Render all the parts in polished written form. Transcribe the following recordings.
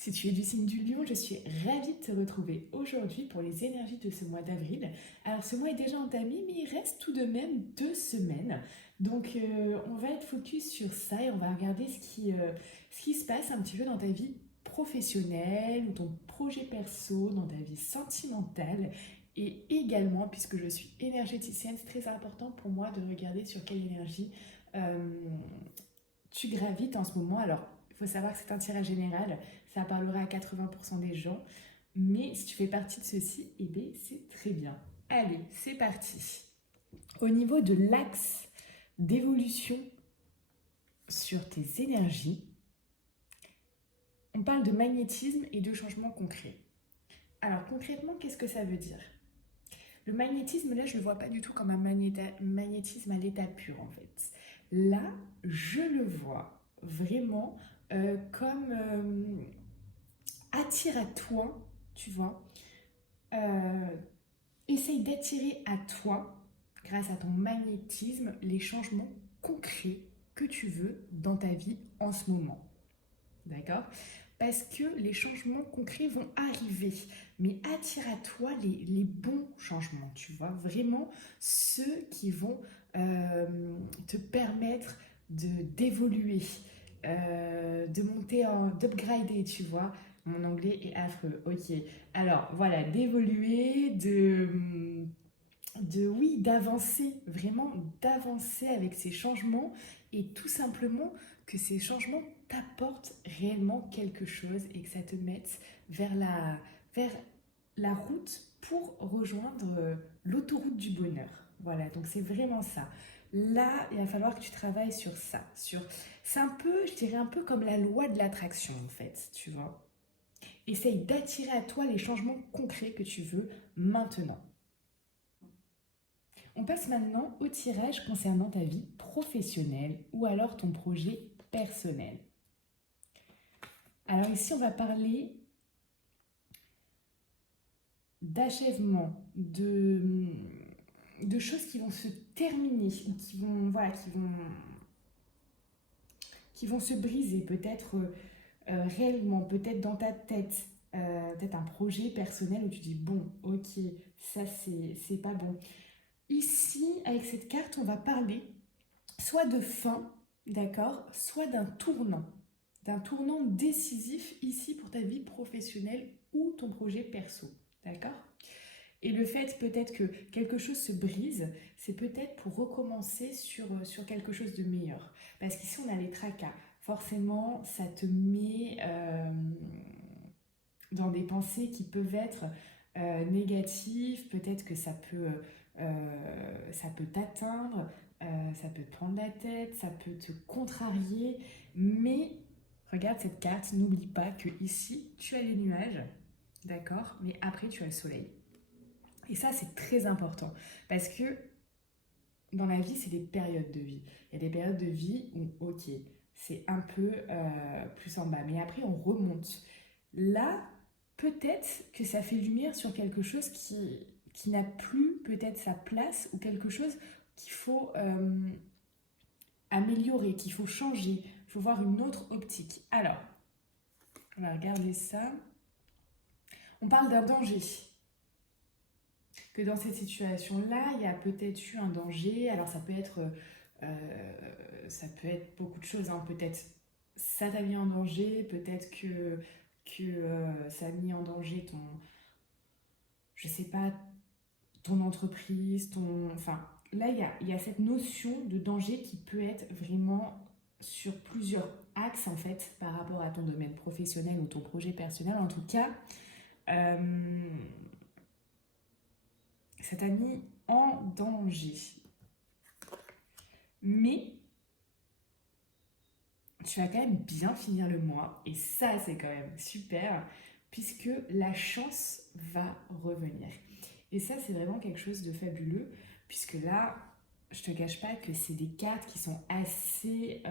Si tu es du signe du lion, je suis ravie de te retrouver aujourd'hui pour les énergies de ce mois d'avril. Alors ce mois est déjà entamé, mais il reste tout de même 2 semaines. Donc on va être focus sur ça et on va regarder ce qui se passe un petit peu dans ta vie professionnelle ou ton projet perso, dans ta vie sentimentale. Et également, puisque je suis énergéticienne, c'est très important pour moi de regarder sur quelle énergie euh, tu gravites en ce moment. Alors, il faut savoir que c'est un tirage général, ça parlera à 80% des gens, mais si tu fais partie de ceux-ci, eh bien, c'est très bien. Allez, c'est parti. Au niveau de l'axe d'évolution sur tes énergies, on parle de magnétisme et de changement concret. Alors concrètement, qu'est-ce que ça veut dire? Le magnétisme, là, je ne le vois pas du tout comme un magnétisme à l'état pur, en fait. Là, je le vois vraiment comme attire à toi, tu vois. Euh, Essaye d'attirer à toi, grâce à ton magnétisme, les changements concrets que tu veux dans ta vie en ce moment. D'accord? Parce que les changements concrets vont arriver, mais attire à toi les bons changements, tu vois, vraiment ceux qui vont te permettre d'évoluer, de monter d'upgrader, tu vois. Mon anglais est affreux, ok. Alors voilà, d'évoluer, oui, d'avancer, vraiment d'avancer avec ces changements et tout simplement que ces changements t'apportent réellement quelque chose et que ça te mette vers la route pour rejoindre l'autoroute du bonheur. Voilà, donc c'est vraiment ça. Là, il va falloir que tu travailles sur ça. C'est un peu, je dirais un peu comme la loi de l'attraction en fait, tu vois. Essaye d'attirer à toi les changements concrets que tu veux maintenant. On passe maintenant au tirage concernant ta vie professionnelle ou alors ton projet personnel. Alors ici, on va parler d'achèvement, de choses qui vont se terminer, qui vont, voilà, qui vont se briser peut-être réellement, peut-être dans ta tête, peut-être un projet personnel où tu dis, bon, ok, ça c'est pas bon. Ici, avec cette carte, on va parler soit de fin, d'accord, soit d'un tournant décisif ici pour ta vie professionnelle ou ton projet perso, d'accord? Et le fait peut-être que quelque chose se brise, c'est peut-être pour recommencer sur quelque chose de meilleur. Parce qu'ici, on a les tracas. Forcément, ça te met dans des pensées qui peuvent être négatives. Peut-être que ça peut t'atteindre, ça peut te prendre la tête, ça peut te contrarier. Mais regarde cette carte, n'oublie pas que ici, tu as les nuages, d'accord? Mais après, tu as le soleil. Et ça, c'est très important parce que dans la vie, c'est des périodes de vie. Il y a des périodes de vie où, ok, c'est un peu plus en bas, mais après, on remonte. Là, peut-être que ça fait lumière sur quelque chose qui n'a plus peut-être sa place ou quelque chose qu'il faut améliorer, qu'il faut changer. Il faut voir une autre optique. Alors, on va regarder ça. On parle d'un danger. Que dans cette situation-là, il y a peut-être eu un danger. Alors ça peut être beaucoup de choses, hein. Peut-être ça t'a mis en danger, peut-être que ça a mis en danger je sais pas, ton entreprise, enfin, là, il y a cette notion de danger qui peut être vraiment sur plusieurs axes, en fait, par rapport à ton domaine professionnel ou ton projet personnel. En tout cas, euh, ça t'a mis en danger. Mais tu vas quand même bien finir le mois, et ça, c'est quand même super, puisque la chance va revenir. Et ça, c'est vraiment quelque chose de fabuleux, puisque là, je te cache pas que c'est des cartes qui sont assez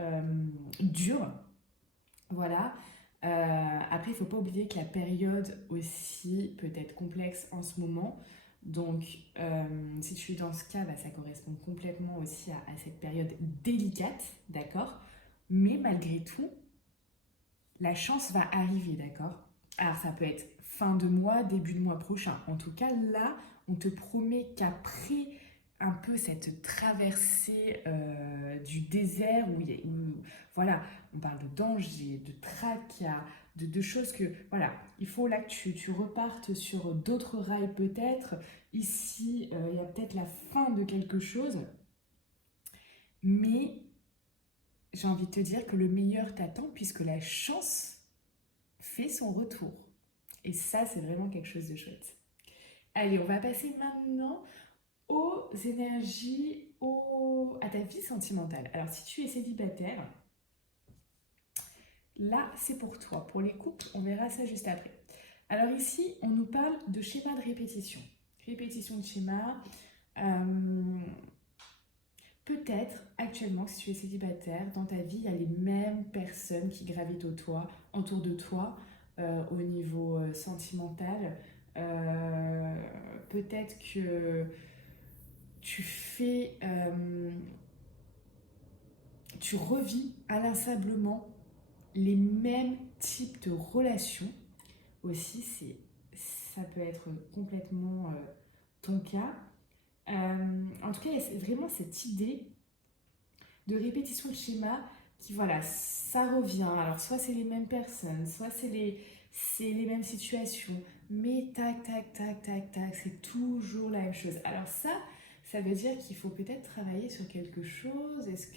dures. Voilà. Après, il ne faut pas oublier que la période aussi peut être complexe en ce moment. Donc, si tu es dans ce cas, bah, ça correspond complètement aussi à cette période délicate, d'accord? Mais malgré tout, la chance va arriver, d'accord? Alors ça peut être fin de mois, début de mois prochain. En tout cas, là, on te promet qu'après un peu cette traversée du désert voilà, on parle de danger, de tracas, de choses que, voilà, il faut là que tu repartes sur d'autres rails peut-être. Ici, il y a peut-être la fin de quelque chose, mais j'ai envie de te dire que le meilleur t'attend puisque la chance fait son retour. Et ça, c'est vraiment quelque chose de chouette. Allez, on va passer maintenant aux énergies, à ta vie sentimentale. Alors, si tu es célibataire, là, c'est pour toi. Pour les couples, on verra ça juste après. Alors ici, on nous parle de schéma de répétition. Répétition de schéma. Euh, Peut-être actuellement, si tu es célibataire, dans ta vie, il y a les mêmes personnes qui gravitent autour de toi, au niveau sentimental. Euh, Peut-être que tu fais, tu revis inlassablement les mêmes types de relations. Aussi, ça peut être complètement ton cas. En tout cas, il y a vraiment cette idée de répétition de schéma qui, voilà, ça revient. Alors, soit c'est les mêmes personnes, soit c'est les mêmes situations, mais tac, tac, tac, tac, tac, c'est toujours la même chose. Alors ça veut dire qu'il faut peut-être travailler sur quelque chose. Est-ce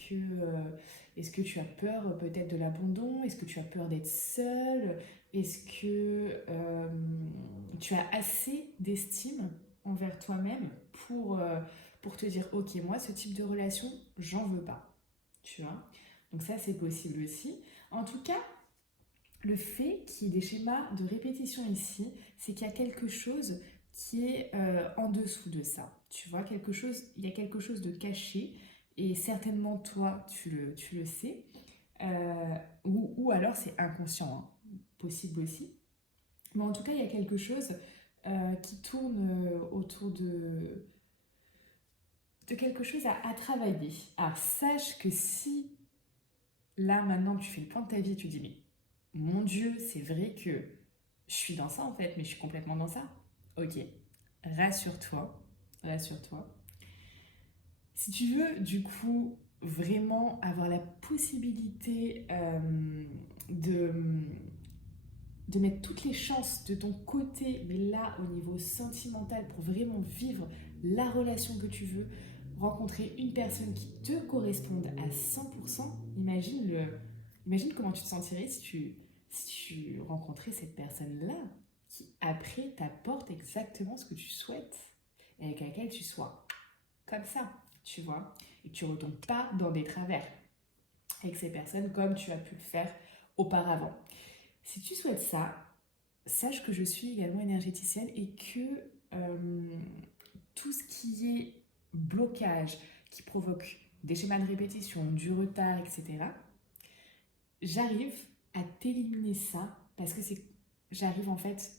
que tu as peur peut-être de l'abandon? Est-ce que tu as peur d'être seule? Est-ce que tu as assez d'estime envers toi-même pour te dire, ok, moi, ce type de relation, j'en veux pas. Tu vois? Donc ça, c'est possible aussi. En tout cas, le fait qu'il y ait des schémas de répétition ici, c'est qu'il y a quelque chose qui est en dessous de ça. Tu vois, il y a quelque chose de caché, et certainement toi, tu le sais. Ou alors c'est inconscient, hein, possible aussi. Mais en tout cas, il y a quelque chose qui tourne autour de quelque chose à travailler. Alors sache que si là maintenant tu fais le point de ta vie, tu dis mais mon Dieu, c'est vrai que je suis dans ça en fait, mais je suis complètement dans ça. Ok, rassure-toi, rassure-toi. Si tu veux du coup vraiment avoir la possibilité de, de mettre toutes les chances de ton côté, mais là au niveau sentimental, pour vraiment vivre la relation que tu veux, rencontrer une personne qui te corresponde à 100%, imagine comment tu te sentirais si tu rencontrais cette personne-là, qui après t'apporte exactement ce que tu souhaites, et avec laquelle tu sois comme ça, tu vois, et que tu ne retombes pas dans des travers avec ces personnes comme tu as pu le faire auparavant. Si tu souhaites ça, sache que je suis également énergéticienne et que tout ce qui est blocage, qui provoque des schémas de répétition, du retard, etc., j'arrive à t'éliminer ça parce que j'arrive en fait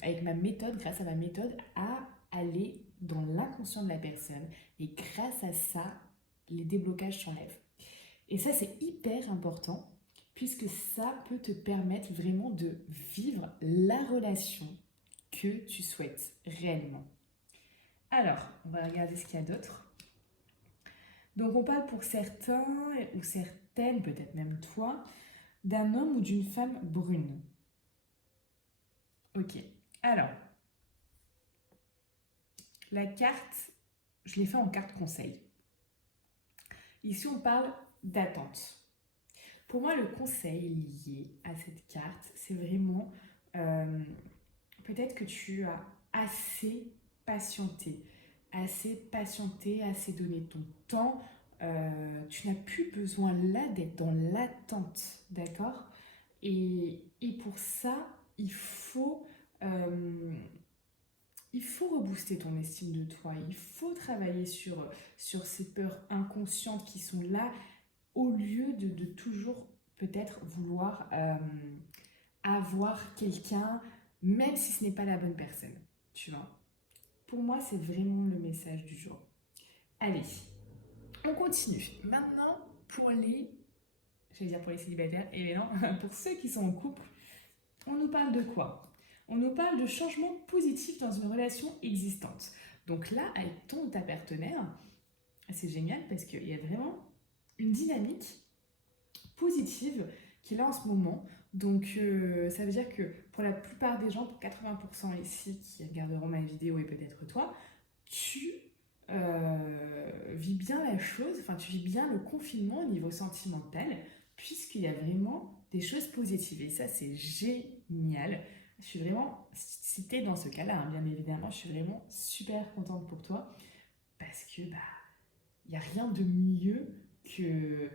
avec ma méthode, grâce à ma méthode, à aller dans l'inconscient de la personne, et grâce à ça, les déblocages s'enlèvent. Et ça, c'est hyper important puisque ça peut te permettre vraiment de vivre la relation que tu souhaites réellement. Alors, on va regarder ce qu'il y a d'autre. Donc, on parle pour certains ou certaines, peut-être même toi, d'un homme ou d'une femme brune. Ok. Alors, la carte, je l'ai fait en carte conseil. Ici, on parle d'attente. Pour moi, le conseil lié à cette carte, c'est vraiment peut-être que tu as assez patienté, assez donné ton temps. Tu n'as plus besoin là d'être dans l'attente, d'accord? Et pour ça, euh, il faut rebooster ton estime de toi. Il faut travailler sur ces peurs inconscientes qui sont là, au lieu de toujours peut-être vouloir avoir quelqu'un, même si ce n'est pas la bonne personne. Tu vois? Pour moi, c'est vraiment le message du jour. Allez, on continue. Maintenant, pour les j'allais dire pour les célibataires, et bien non, pour ceux qui sont en couple, on nous parle de quoi? On nous parle de changements positifs dans une relation existante. Donc là, avec ton ou ta partenaire, c'est génial parce qu'il y a vraiment une dynamique positive qui est là en ce moment. Donc ça veut dire que pour la plupart des gens, pour 80% ici qui regarderont ma vidéo et peut-être toi, tu vis bien la chose, enfin tu vis bien le confinement au niveau sentimental, puisqu'il y a vraiment des choses positives. Et ça, c'est génial. Je suis vraiment, si t'es dans ce cas-là, hein, bien évidemment, je suis vraiment super contente pour toi, parce que bah, il n'y a rien de mieux que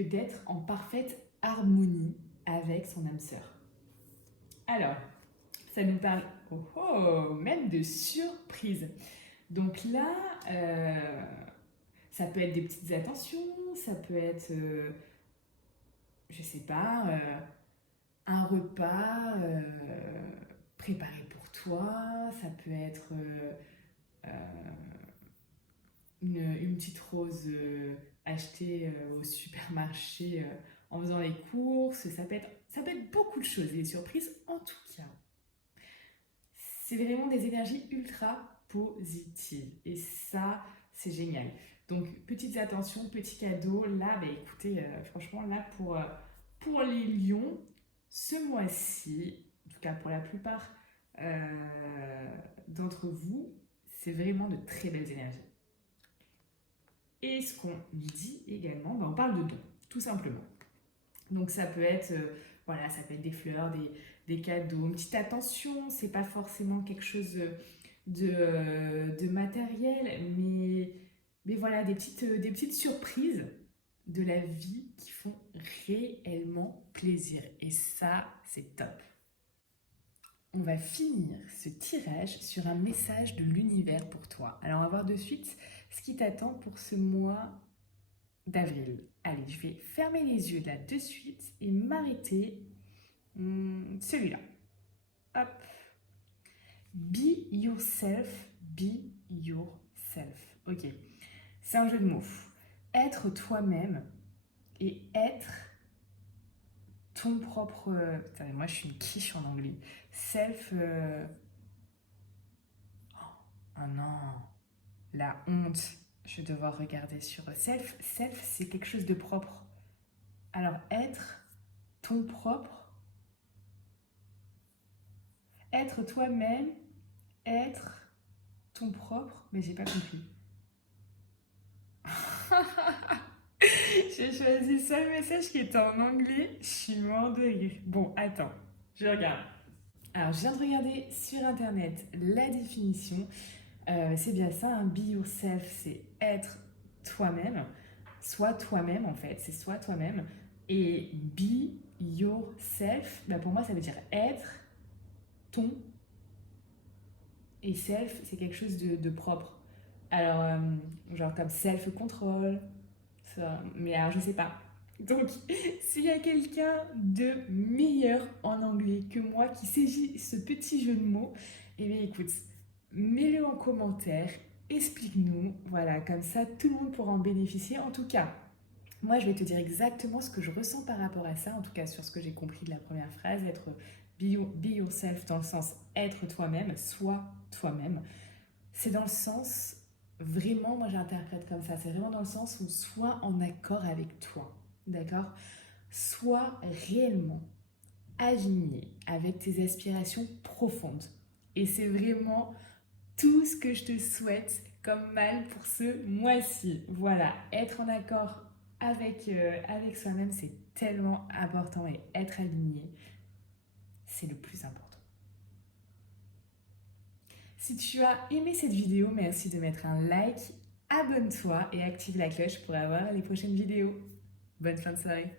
d'être en parfaite harmonie avec son âme sœur. Alors, ça nous parle même de surprise. Donc là, ça peut être des petites attentions, ça peut être, je sais pas, un repas préparé pour toi, ça peut être une petite rose achetée au supermarché en faisant les courses, ça peut être beaucoup de choses, des surprises en tout cas. C'est vraiment des énergies ultra positives et ça, c'est génial. Donc, petites attentions, petits cadeaux. Là, bah, écoutez, franchement, là, pour les lions, ce mois-ci, en tout cas pour la plupart d'entre vous, c'est vraiment de très belles énergies. Et ce qu'on dit également, bah, on parle de dons, tout simplement. Donc ça peut être, voilà, ça peut être des fleurs, des cadeaux, une petite attention, c'est pas forcément quelque chose de matériel, mais voilà, des petites surprises de la vie qui font réellement plaisir. Et ça, c'est top. On va finir ce tirage sur un message de l'univers pour toi. Alors on va voir de suite ce qui t'attend pour ce mois d'avril. Allez, je vais fermer les yeux là de suite et m'arrêter. Celui-là. Hop. Be yourself, be yourself. Ok. C'est un jeu de mots. Être toi-même et être ton propre... Putain, mais moi je suis une quiche en anglais. Self... Oh non. La honte. Je vais devoir regarder sur self. Self, c'est quelque chose de propre. Alors, être ton propre, être toi-même, être ton propre, mais j'ai pas compris. J'ai choisi ça le message qui était en anglais, je suis mort de rire. Bon, attends, je regarde. Alors, je viens de regarder sur internet la définition. C'est bien ça, hein, be yourself, c'est être toi-même. Sois toi-même en fait, c'est sois toi-même. Et be yourself, bah pour moi ça veut dire être ton. Et self, c'est quelque chose de propre. Alors, genre comme self-control, ça, mais alors je sais pas. Donc, s'il y a quelqu'un de meilleur en anglais que moi qui saisit ce petit jeu de mots, eh bien écoute, mets-le en commentaire, explique-nous, voilà, comme ça tout le monde pourra en bénéficier. En tout cas, moi je vais te dire exactement ce que je ressens par rapport à ça, en tout cas sur ce que j'ai compris de la première phrase, être be yourself dans le sens être toi-même, sois toi-même. C'est dans le sens, vraiment, moi j'interprète comme ça, c'est vraiment dans le sens où sois en accord avec toi, d'accord? Sois réellement aligné avec tes aspirations profondes. Et c'est vraiment tout ce que je te souhaite comme mal pour ce mois-ci. Voilà, être en accord avec soi-même, c'est tellement important et être aligné, c'est le plus important. Si tu as aimé cette vidéo, merci de mettre un like, abonne-toi et active la cloche pour avoir les prochaines vidéos. Bonne fin de soirée.